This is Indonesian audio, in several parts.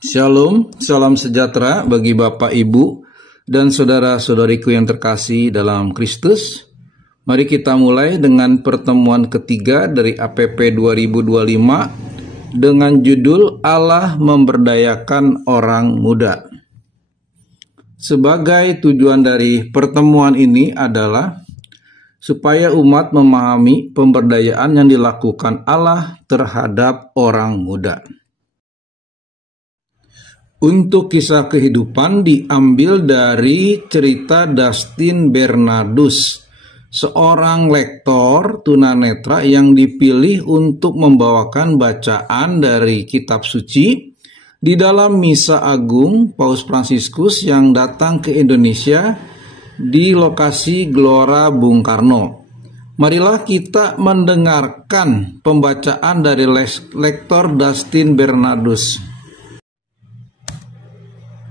Shalom, salam sejahtera bagi Bapak, Ibu, dan saudara-saudariku yang terkasih dalam Kristus. Mari kita mulai dengan pertemuan ketiga dari APP 2025 dengan judul Allah Memberdayakan Orang Muda. Sebagai tujuan dari pertemuan ini adalah supaya umat memahami pemberdayaan yang dilakukan Allah terhadap orang muda. Untuk kisah kehidupan diambil dari cerita Dustin Bernardus, seorang lektor tunanetra yang dipilih untuk membawakan bacaan dari kitab suci di dalam Misa Agung Paus Fransiskus yang datang ke Indonesia di lokasi Gelora Bung Karno. Marilah kita mendengarkan pembacaan dari lektor Dustin Bernardus.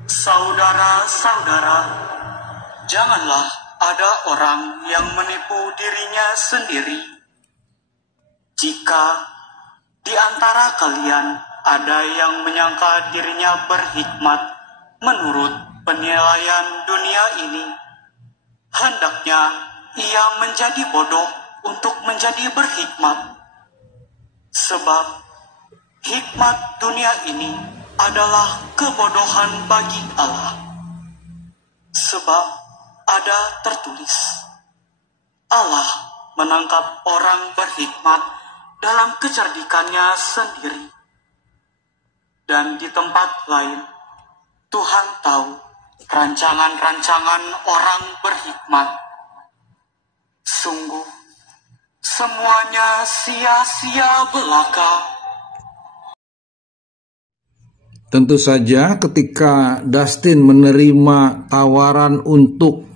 Saudara-saudara, janganlah ada orang yang menipu dirinya sendiri. Jika di antara kalian ada yang menyangka dirinya berhikmat menurut penilaian dunia ini, hendaknya ia menjadi bodoh untuk menjadi berhikmat. Sebab hikmat dunia ini adalah kebodohan bagi Allah. Sebab ada tertulis, Allah menangkap orang berhikmat dalam kecerdikannya sendiri. Dan di tempat lain, Tuhan tahu rancangan-rancangan orang berhikmat. Sungguh, semuanya sia-sia belaka. Tentu saja ketika Dustin menerima tawaran untuk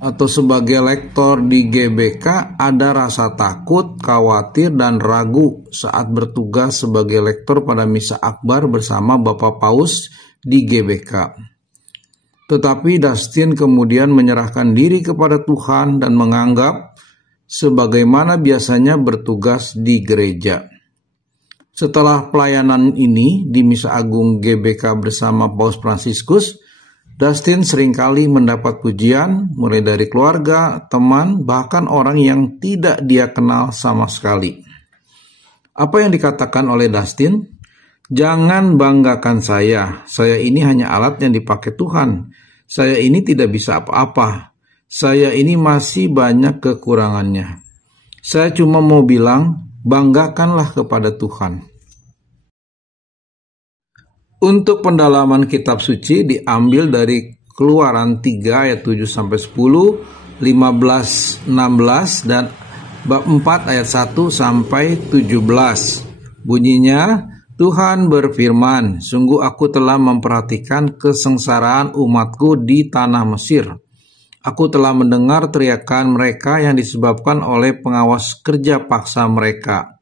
atau sebagai lektor di GBK, ada rasa takut, khawatir, dan ragu saat bertugas sebagai lektor pada Misa Akbar bersama Bapak Paus di GBK. Tetapi Dustin kemudian menyerahkan diri kepada Tuhan dan menganggap sebagaimana biasanya bertugas di gereja. Setelah pelayanan ini di Misa Agung GBK bersama Paus Fransiskus, Dustin seringkali mendapat pujian mulai dari keluarga, teman, bahkan orang yang tidak dia kenal sama sekali. Apa yang dikatakan oleh Dustin? Jangan banggakan saya ini hanya alat yang dipakai Tuhan. Saya ini tidak bisa apa-apa. Saya ini masih banyak kekurangannya. Saya cuma mau bilang, banggakanlah kepada Tuhan. Untuk pendalaman kitab suci diambil dari Keluaran 3 ayat 7-10, 15-16, dan bab 4 ayat 1-17. Bunyinya, Tuhan berfirman, sungguh aku telah memperhatikan kesengsaraan umatku di tanah Mesir. Aku telah mendengar teriakan mereka yang disebabkan oleh pengawas kerja paksa mereka.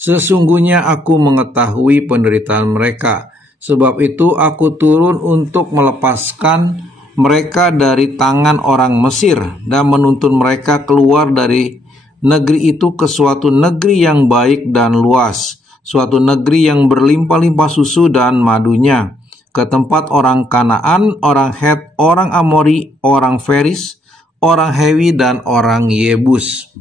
Sesungguhnya aku mengetahui penderitaan mereka. Sebab itu aku turun untuk melepaskan mereka dari tangan orang Mesir dan menuntun mereka keluar dari negeri itu ke suatu negeri yang baik dan luas, suatu negeri yang berlimpah-limpah susu dan madunya, ke tempat orang Kanaan, orang Het, orang Amori, orang Feris, orang Hewi, dan orang Yebus.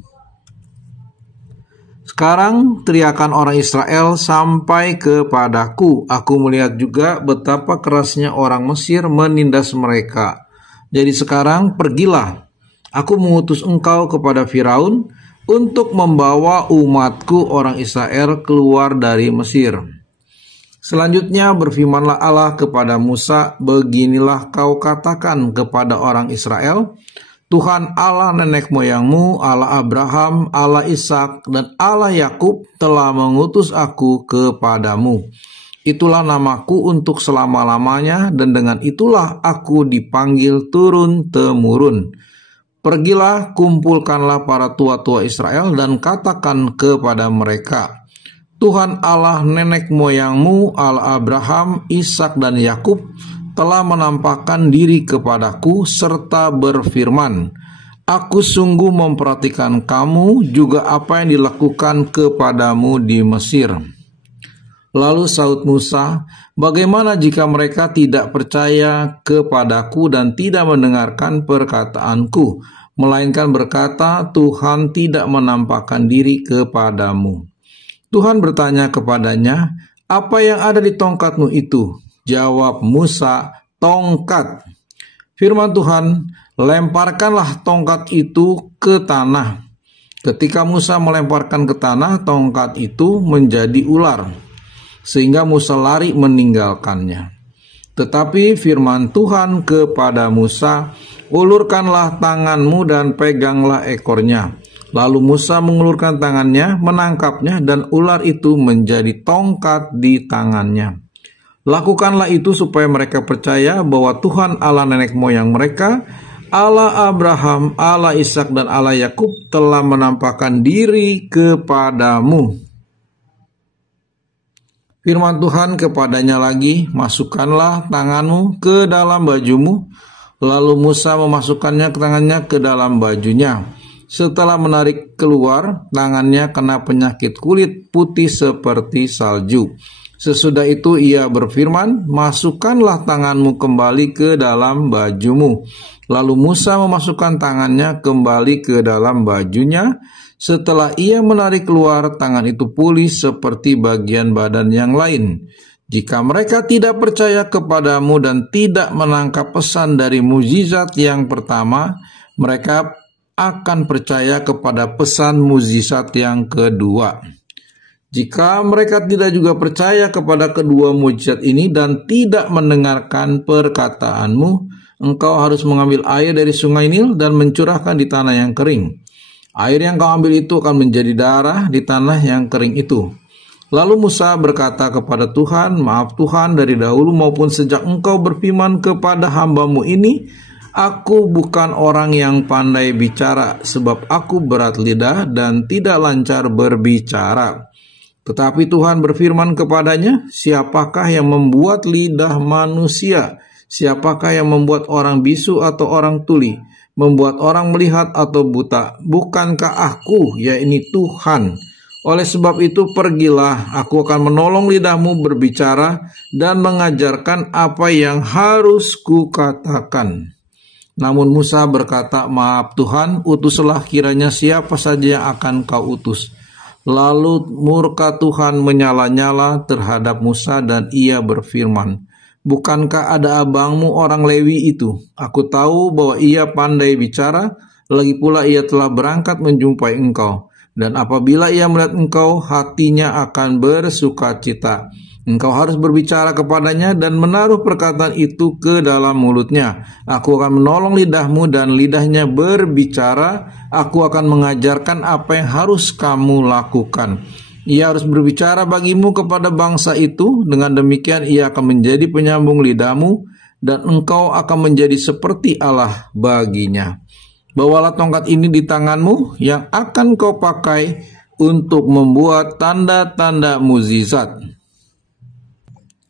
Sekarang teriakan orang Israel sampai kepadaku. Aku melihat juga betapa kerasnya orang Mesir menindas mereka. Jadi sekarang pergilah. Aku mengutus engkau kepada Firaun untuk membawa umatku orang Israel keluar dari Mesir. Selanjutnya berfirmanlah Allah kepada Musa, beginilah kau katakan kepada orang Israel, Tuhan Allah nenek moyangmu, Allah Abraham, Allah Ishak, dan Allah Yakub telah mengutus aku kepadamu. Itulah namaku untuk selama-lamanya, dan dengan itulah aku dipanggil turun-temurun. Pergilah, kumpulkanlah para tua-tua Israel, dan katakan kepada mereka, Tuhan Allah nenek moyangmu, Allah Abraham, Ishak, dan Yakub telah menampakkan diri kepadaku serta berfirman, aku sungguh memperhatikan kamu juga apa yang dilakukan kepadamu di Mesir. Lalu saut Musa, "Bagaimana jika mereka tidak percaya kepadaku dan tidak mendengarkan perkataanku, melainkan berkata, Tuhan tidak menampakkan diri kepadamu?" Tuhan bertanya kepadanya, "Apa yang ada di tongkatmu itu?" Jawab Musa, "Tongkat." Firman Tuhan, "Lemparkanlah tongkat itu ke tanah." Ketika Musa melemparkan ke tanah, tongkat itu menjadi ular, sehingga Musa lari meninggalkannya. Tetapi firman Tuhan kepada Musa, "Ulurkanlah tanganmu dan peganglah ekornya." Lalu Musa mengulurkan tangannya, menangkapnya, dan ular itu menjadi tongkat di tangannya. Lakukanlah itu supaya mereka percaya bahwa Tuhan Allah nenek moyang mereka, Allah Abraham, Allah Ishak, dan Allah Yakub telah menampakkan diri kepadamu. Firman Tuhan kepadanya lagi, "Masukkanlah tanganmu ke dalam bajumu." Lalu Musa memasukkannya ke tangannya ke dalam bajunya. Setelah menarik keluar, tangannya kena penyakit kulit putih seperti salju. Sesudah itu ia berfirman, "Masukkanlah tanganmu kembali ke dalam bajumu." Lalu Musa memasukkan tangannya kembali ke dalam bajunya. Setelah ia menarik keluar, tangan itu pulih seperti bagian badan yang lain. Jika mereka tidak percaya kepadamu dan tidak menangkap pesan dari mukjizat yang pertama, mereka akan percaya kepada pesan mukjizat yang kedua. Jika mereka tidak juga percaya kepada kedua mukjizat ini dan tidak mendengarkan perkataanmu, engkau harus mengambil air dari sungai Nil dan mencurahkan di tanah yang kering. Air yang kau ambil itu akan menjadi darah di tanah yang kering itu. Lalu Musa berkata kepada Tuhan, "Maaf Tuhan, dari dahulu maupun sejak engkau berfirman kepada hambamu ini, aku bukan orang yang pandai bicara, sebab aku berat lidah dan tidak lancar berbicara." Tetapi Tuhan berfirman kepadanya, "Siapakah yang membuat lidah manusia? Siapakah yang membuat orang bisu atau orang tuli? Membuat orang melihat atau buta? Bukankah aku, yakni Tuhan? Oleh sebab itu pergilah, aku akan menolong lidahmu berbicara dan mengajarkan apa yang harus kukatakan." Namun Musa berkata, "Maaf Tuhan, utuslah kiranya siapa saja yang akan kau utus." Lalu murka Tuhan menyala-nyala terhadap Musa dan ia berfirman, "Bukankah ada abangmu orang Lewi itu? Aku tahu bahwa ia pandai bicara, lagi pula ia telah berangkat menjumpai engkau. Dan apabila ia melihat engkau, hatinya akan bersukacita. Engkau harus berbicara kepadanya dan menaruh perkataan itu ke dalam mulutnya. Aku akan menolong lidahmu dan lidahnya berbicara. Aku akan mengajarkan apa yang harus kamu lakukan. Ia harus berbicara bagimu kepada bangsa itu. Dengan demikian ia akan menjadi penyambung lidahmu dan engkau akan menjadi seperti Allah baginya. Bawalah tongkat ini di tanganmu yang akan kau pakai untuk membuat tanda-tanda mukjizat."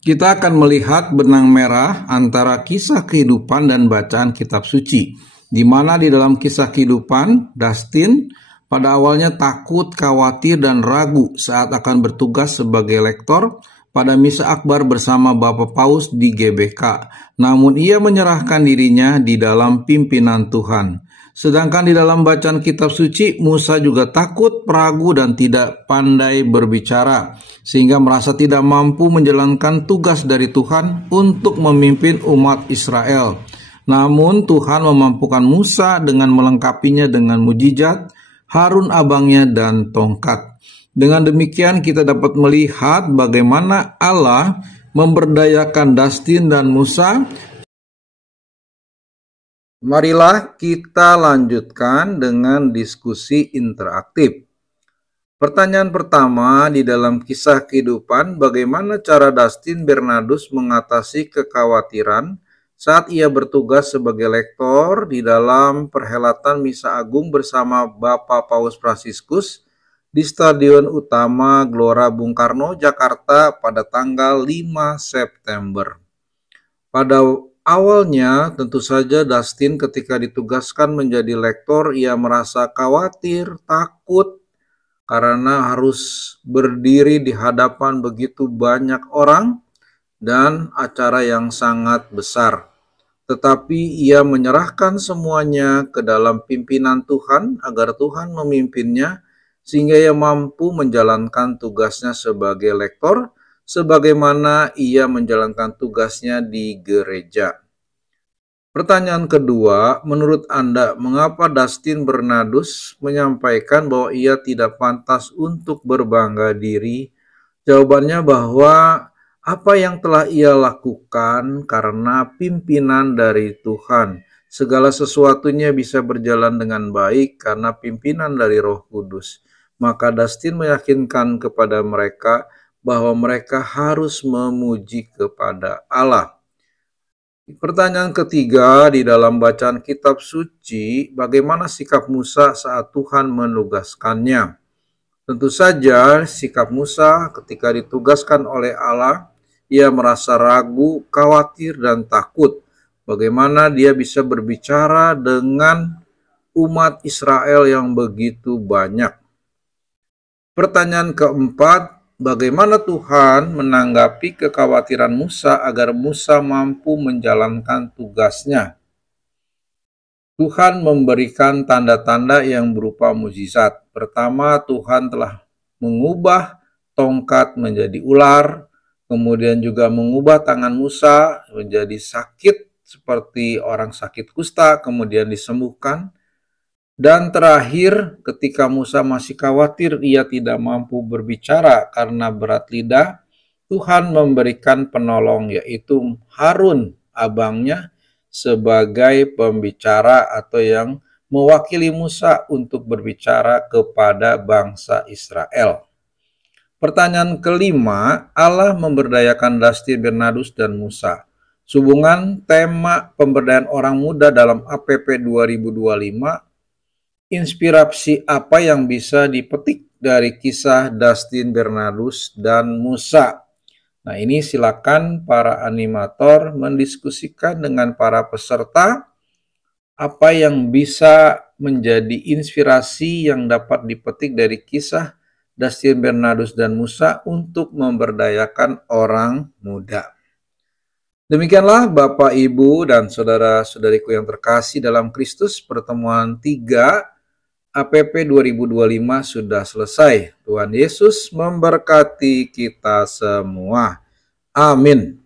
Kita akan melihat benang merah antara kisah kehidupan dan bacaan kitab suci, di mana di dalam kisah kehidupan, Dustin pada awalnya takut, khawatir, dan ragu saat akan bertugas sebagai lektor pada misa akbar bersama Bapak Paus di GBK. Namun ia menyerahkan dirinya di dalam pimpinan Tuhan. Sedangkan di dalam bacaan kitab suci, Musa juga takut, ragu, dan tidak pandai berbicara, sehingga merasa tidak mampu menjalankan tugas dari Tuhan untuk memimpin umat Israel. Namun Tuhan memampukan Musa dengan melengkapinya dengan mukjizat, Harun abangnya, dan tongkat. Dengan demikian kita dapat melihat bagaimana Allah memberdayakan Dustin dan Musa. Marilah kita lanjutkan dengan diskusi interaktif. Pertanyaan pertama di dalam kisah kehidupan, bagaimana cara Dustin Bernardus mengatasi kekhawatiran saat ia bertugas sebagai lektor di dalam perhelatan Misa Agung bersama Bapak Paus Fransiskus di Stadion Utama Gelora Bung Karno, Jakarta pada tanggal 5 September. Pada awalnya, tentu saja Dustin ketika ditugaskan menjadi lektor, ia merasa khawatir, takut, karena harus berdiri di hadapan begitu banyak orang dan acara yang sangat besar. Tetapi ia menyerahkan semuanya ke dalam pimpinan Tuhan agar Tuhan memimpinnya sehingga ia mampu menjalankan tugasnya sebagai lektor sebagaimana ia menjalankan tugasnya di gereja. Pertanyaan kedua, menurut Anda, mengapa Dustin Bernardus menyampaikan bahwa ia tidak pantas untuk berbangga diri? Jawabannya bahwa apa yang telah ia lakukan karena pimpinan dari Tuhan. Segala sesuatunya bisa berjalan dengan baik karena pimpinan dari Roh Kudus. Maka Dustin meyakinkan kepada mereka bahwa mereka harus memuji kepada Allah. Pertanyaan ketiga, di dalam bacaan kitab suci, bagaimana sikap Musa saat Tuhan menugaskannya? Tentu saja sikap Musa ketika ditugaskan oleh Allah, ia merasa ragu, khawatir, dan takut. Bagaimana dia bisa berbicara dengan umat Israel yang begitu banyak? Pertanyaan keempat, bagaimana Tuhan menanggapi kekhawatiran Musa agar Musa mampu menjalankan tugasnya? Tuhan memberikan tanda-tanda yang berupa mukjizat. Pertama, Tuhan telah mengubah tongkat menjadi ular, kemudian juga mengubah tangan Musa menjadi sakit seperti orang sakit kusta, kemudian disembuhkan. Dan terakhir, ketika Musa masih khawatir ia tidak mampu berbicara karena berat lidah, Tuhan memberikan penolong yaitu Harun, abangnya, sebagai pembicara atau yang mewakili Musa untuk berbicara kepada bangsa Israel. Pertanyaan kelima, Allah memberdayakan Dustin Bernardus dan Musa. Hubungan tema pemberdayaan orang muda dalam APP 2025, inspirasi apa yang bisa dipetik dari kisah Dustin Bernardus dan Musa? Nah, ini silakan para animator mendiskusikan dengan para peserta apa yang bisa menjadi inspirasi yang dapat dipetik dari kisah Dustin Bernardus dan Musa untuk memberdayakan orang muda. Demikianlah Bapak, Ibu, dan saudara-saudariku yang terkasih dalam Kristus, pertemuan 3 APP 2025 sudah selesai. Tuhan Yesus memberkati kita semua. Amin.